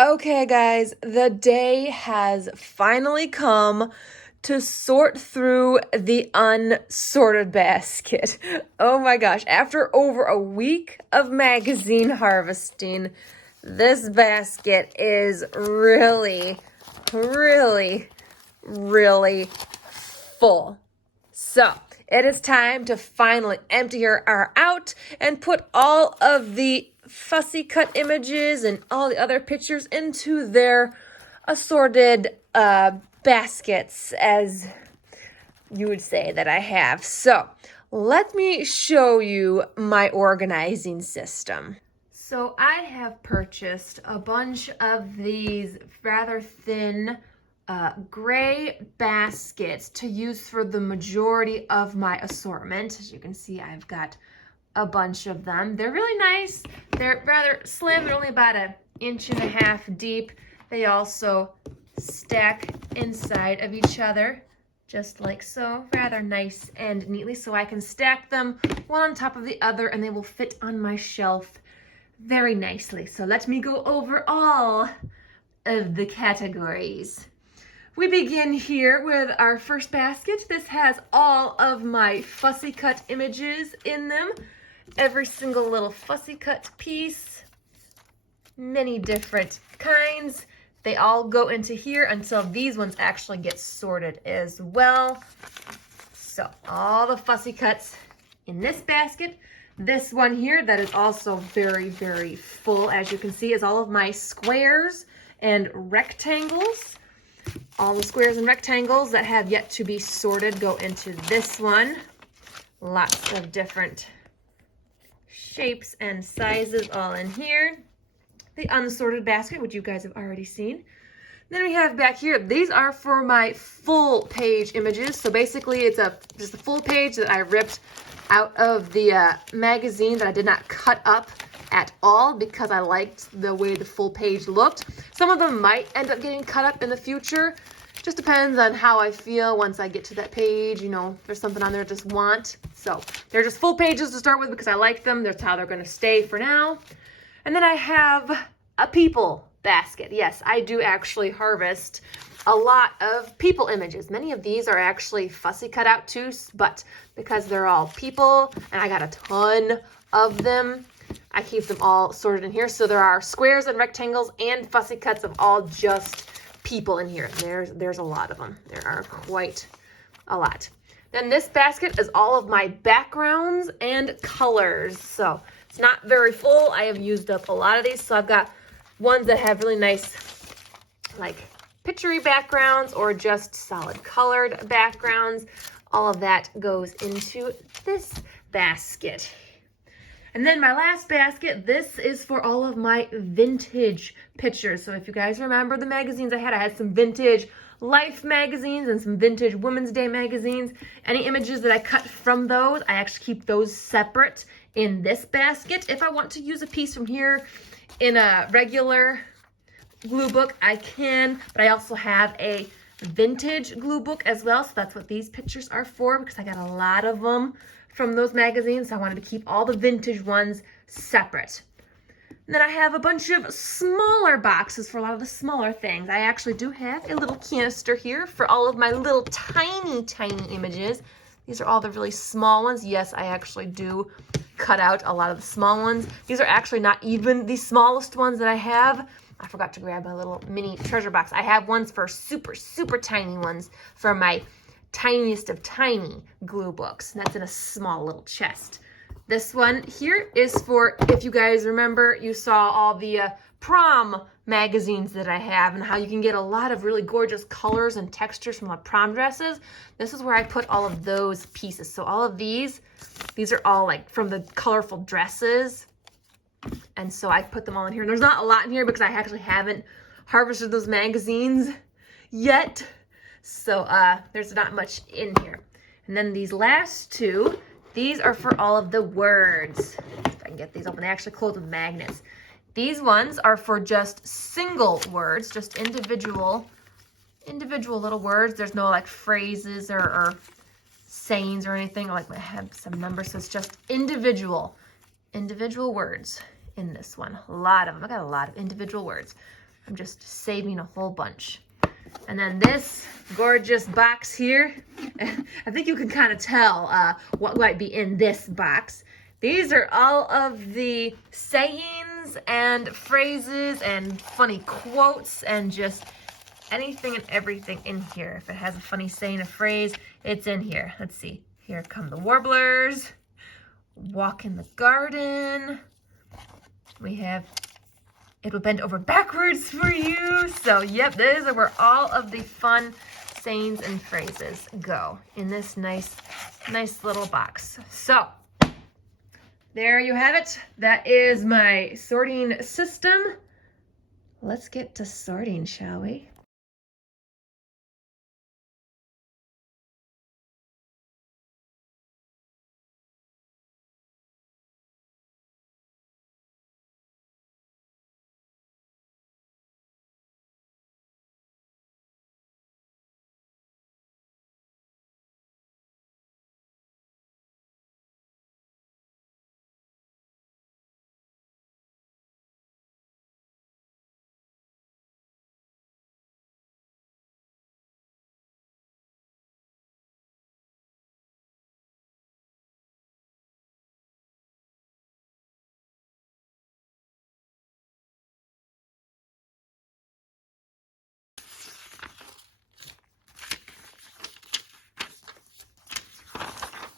Okay, guys, the day has finally come to sort through the unsorted basket. Oh my gosh, after over a week of magazine harvesting, this basket is really, really, really full. So, it is time to finally empty her out and put all of the fussy cut images and all the other pictures into their assorted baskets, as you would say that I have. So, let me show you my organizing system. So, I have purchased a bunch of these rather thin gray baskets to use for the majority of my assortment. As you can see, I've got a bunch of them. They're really nice. They're rather slim, they're only about 1.5 inches deep. They also stack inside of each other, just like so, rather nice and neatly, so I can stack them one on top of the other and they will fit on my shelf very nicely. So let me go over all of the categories. We begin here with our first basket. This has all of my fussy cut images in them. Every single little fussy cut piece. Many different kinds. They all go into here until these ones actually get sorted as well. So all the fussy cuts in this basket. This one here that is also very, very full, as you can see, is all of my squares and rectangles. All the squares and rectangles that have yet to be sorted go into this one. Lots of different shapes and sizes all in here. The unsorted basket, which you guys have already seen. Then we have back here, these are for my full page images. So basically it's just a full page that I ripped out of the magazine that I did not cut up at all because I liked the way the full page looked. Some of them might end up getting cut up in the future. Just depends on how I feel once I get to that page. You know, if there's something on there I just want. So they're just full pages to start with because I like them. That's how they're going to stay for now. And then I have a people basket. Yes, I do actually harvest a lot of people images. Many of these are actually fussy cut out too, but because they're all people and I got a ton of them, I keep them all sorted in here. So there are squares and rectangles and fussy cuts of all just people in here. There's a lot of them. There are quite a lot. Then this basket is all of my backgrounds and colors. So it's not very full. I have used up a lot of these. So I've got ones that have really nice, like, picture-y backgrounds or just solid colored backgrounds. All of that goes into this basket. And then my last basket, this is for all of my vintage pictures. So if you guys remember the magazines I had some vintage Life magazines and some vintage Women's Day magazines. Any images that I cut from those, I actually keep those separate in this basket. If I want to use a piece from here in a regular glue book, I can, but I also have a vintage glue book as well. So that's what these pictures are for, because I got a lot of them from those magazines. So I wanted to keep all the vintage ones separate. And then I have a bunch of smaller boxes for a lot of the smaller things. I actually do have a little canister here for all of my little tiny, tiny images. These are all the really small ones. Yes, I actually do cut out a lot of the small ones. These are actually not even the smallest ones that I have. I forgot to grab my little mini treasure box. I have ones for super, super tiny ones for my tiniest of tiny glue books. And that's in a small little chest. This one here is for, if you guys remember, you saw all the prom magazines that I have and how you can get a lot of really gorgeous colors and textures from the prom dresses. This is where I put all of those pieces. So all of these are all like from the colorful dresses. And so I put them all in here. There's not a lot in here because I actually haven't harvested those magazines yet. So there's not much in here. And then these last two, these are for all of the words. If I can get these open, they actually close with magnets. These ones are for just single words, just individual little words. There's no like phrases or sayings or anything. Like I have some numbers, so it's just individual words in this one. A lot of them. I got a lot of individual words. I'm just saving a whole bunch. And then this gorgeous box here, I think you can kind of tell what might be in this box. These are all of the sayings and phrases and funny quotes and just anything and everything in here. If it has a funny saying, a phrase, it's in here. Let's see. Here come the warblers. Walk in the garden. We have it'll bend over backwards for you. So, yep, those are where all of the fun sayings and phrases go in this nice little box. So, there you have it. That is my sorting system. Let's get to sorting, shall we?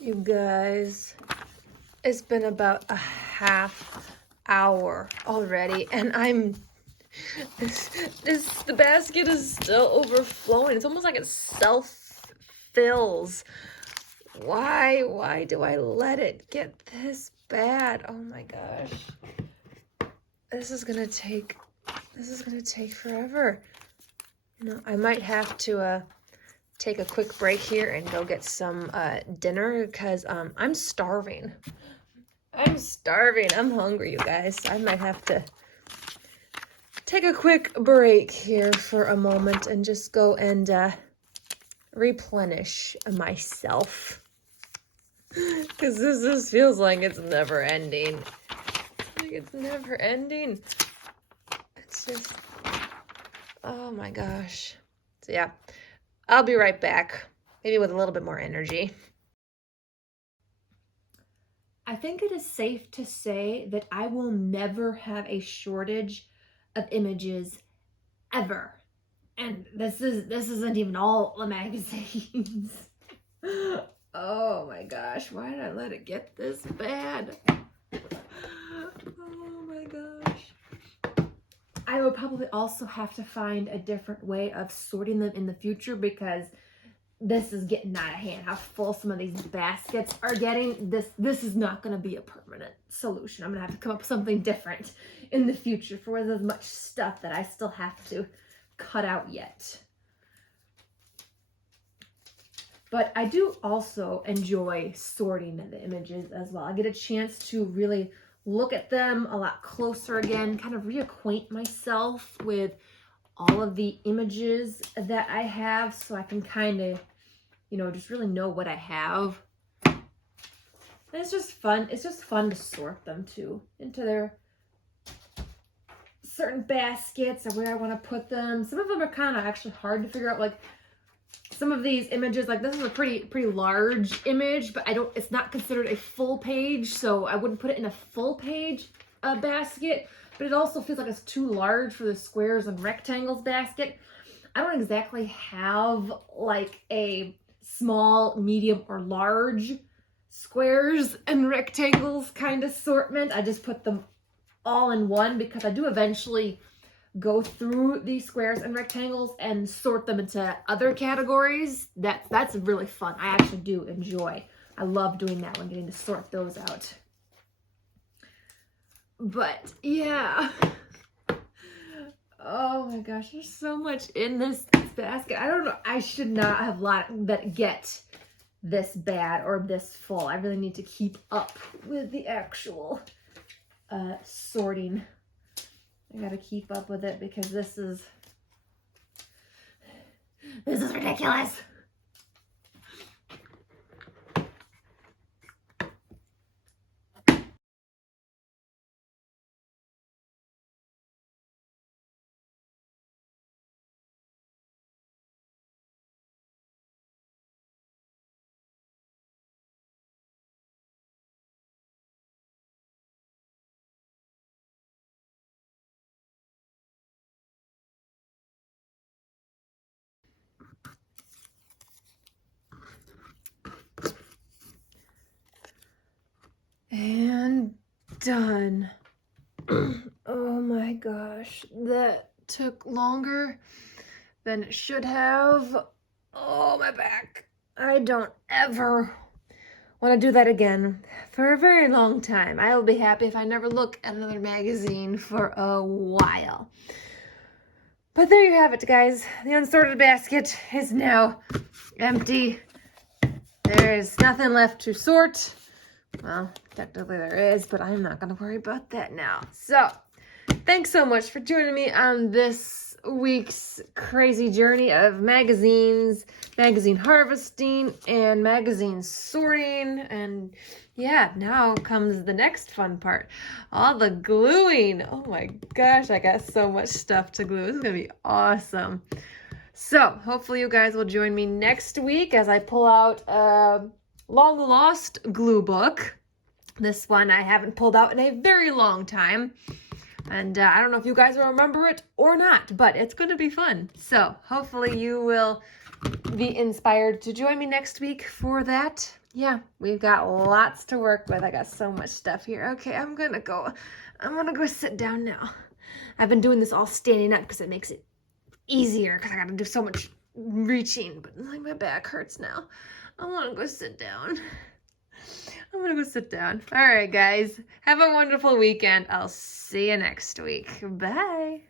You guys, it's been about a half hour already, and the basket is still overflowing. It's almost like it self-fills. Why do I let it get this bad? Oh my gosh. This is gonna take forever. You know, I might have to take a quick break here and go get some dinner because I'm starving. I'm hungry, you guys. I might have to take a quick break here for a moment and just go and replenish myself. Because this feels like it's never ending. It's never ending. It's just, oh my gosh. So yeah. I'll be right back, maybe with a little bit more energy. I think it is safe to say that I will never have a shortage of images ever. And this isn't even all the magazines. Oh my gosh, why did I let it get this bad? Oh my gosh. I will probably also have to find a different way of sorting them in the future because this is getting out of hand. How full some of these baskets are getting. This is not going to be a permanent solution. I'm going to have to come up with something different in the future for where there's much stuff that I still have to cut out yet. But I do also enjoy sorting the images as well. I get a chance to really look at them a lot closer again, kind of reacquaint myself with all of the images that I have so I can kind of, you know, just really know what I have. And it's just fun. It's just fun to sort them too into their certain baskets or where I want to put them. Some of them are kind of actually hard to figure out, like some of these images, like this is a pretty large image, but it's not considered a full page, so I wouldn't put it in a full page basket, but it also feels like it's too large for the squares and rectangles basket. I don't exactly have like a small, medium, or large squares and rectangles kind of assortment. I just put them all in one because I do eventually go through these squares and rectangles and sort them into other categories. That's really fun. I actually do enjoy. I love doing that one, getting to sort those out. But yeah. Oh my gosh, there's so much in this basket. I don't know. I should not have let that get this bad or this full. I really need to keep up with the actual sorting. I gotta keep up with it because this is ridiculous. And done. Oh my gosh, that took longer than it should have. Oh, my back. I don't ever want to do that again for a very long time. I will be happy if I never look at another magazine for a while. But there you have it, guys. The unsorted basket is now empty. There is nothing left to sort. Well, technically there is, but I'm not going to worry about that now. So, thanks so much for joining me on this week's crazy journey of magazines, magazine harvesting, and magazine sorting. And yeah, now comes the next fun part, all the gluing. Oh my gosh, I got so much stuff to glue. This is going to be awesome. So, hopefully you guys will join me next week as I pull out a long lost glue book. This one I haven't pulled out in a very long time. And I don't know if you guys will remember it or not, but it's going to be fun. So hopefully you will be inspired to join me next week for that. Yeah, we've got lots to work with. I got so much stuff here. Okay, I'm going to go sit down now. I've been doing this all standing up because it makes it easier because I got to do so much reaching, but like my back hurts now. I want to go sit down. I'm going to go sit down. All right, guys. Have a wonderful weekend. I'll see you next week. Bye.